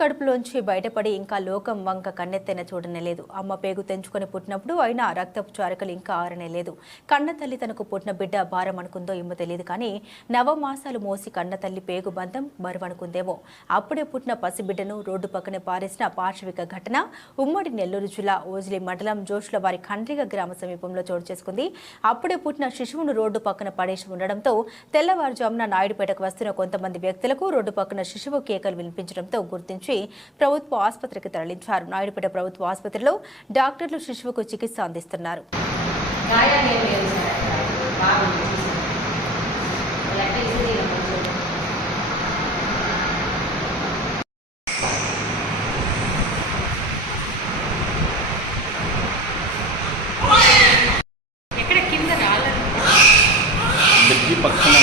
కడుపులోంచి బయటపడి ఇంకా లోకం వంక కన్నెత్తైన చూడనే లేదు. అమ్మ పేగు తెంచుకొని పుట్టినప్పుడు అయినా రక్తపు చారకలు ఇంకా ఆరనే లేదు. కన్న తల్లి తనకు పుట్టిన బిడ్డ భారం అనుకుందో ఏమో తెలియదు కానీ నవమాసాలు మోసి కన్న తల్లి పేగు బంధం బరువనుకుందేమో. అప్పుడే పుట్టిన పసిబిడ్డను రోడ్డు పక్కనే పారేసిన పార్శ్విక ఘటన ఉమ్మడి నెల్లూరు జిల్లా ఓజిలి మండలం జోష్ల వారి ఖండ్రిగ గ్రామ సమీపంలో చోటు చేసుకుంది. అప్పుడే పుట్టిన శిశువును రోడ్డు పక్కన పడేసి ఉండడంతో తెల్లవారుజామున నాయుడుపేటకు వస్తున్న కొంతమంది వ్యక్తులకు రోడ్డు పక్కన శిశువు కేకలు వినిపించడంతో గుర్తించి ప్రభుత్వ ఆసుపత్రికి తరలించారు. నాయుడుపేట ప్రభుత్వ ఆసుపత్రిలో డాక్టర్లు శిశువుకు చికిత్స అందిస్తున్నారు. ఎక్కడ కింద రాలేదు బ్రిడ్జి పక్కనే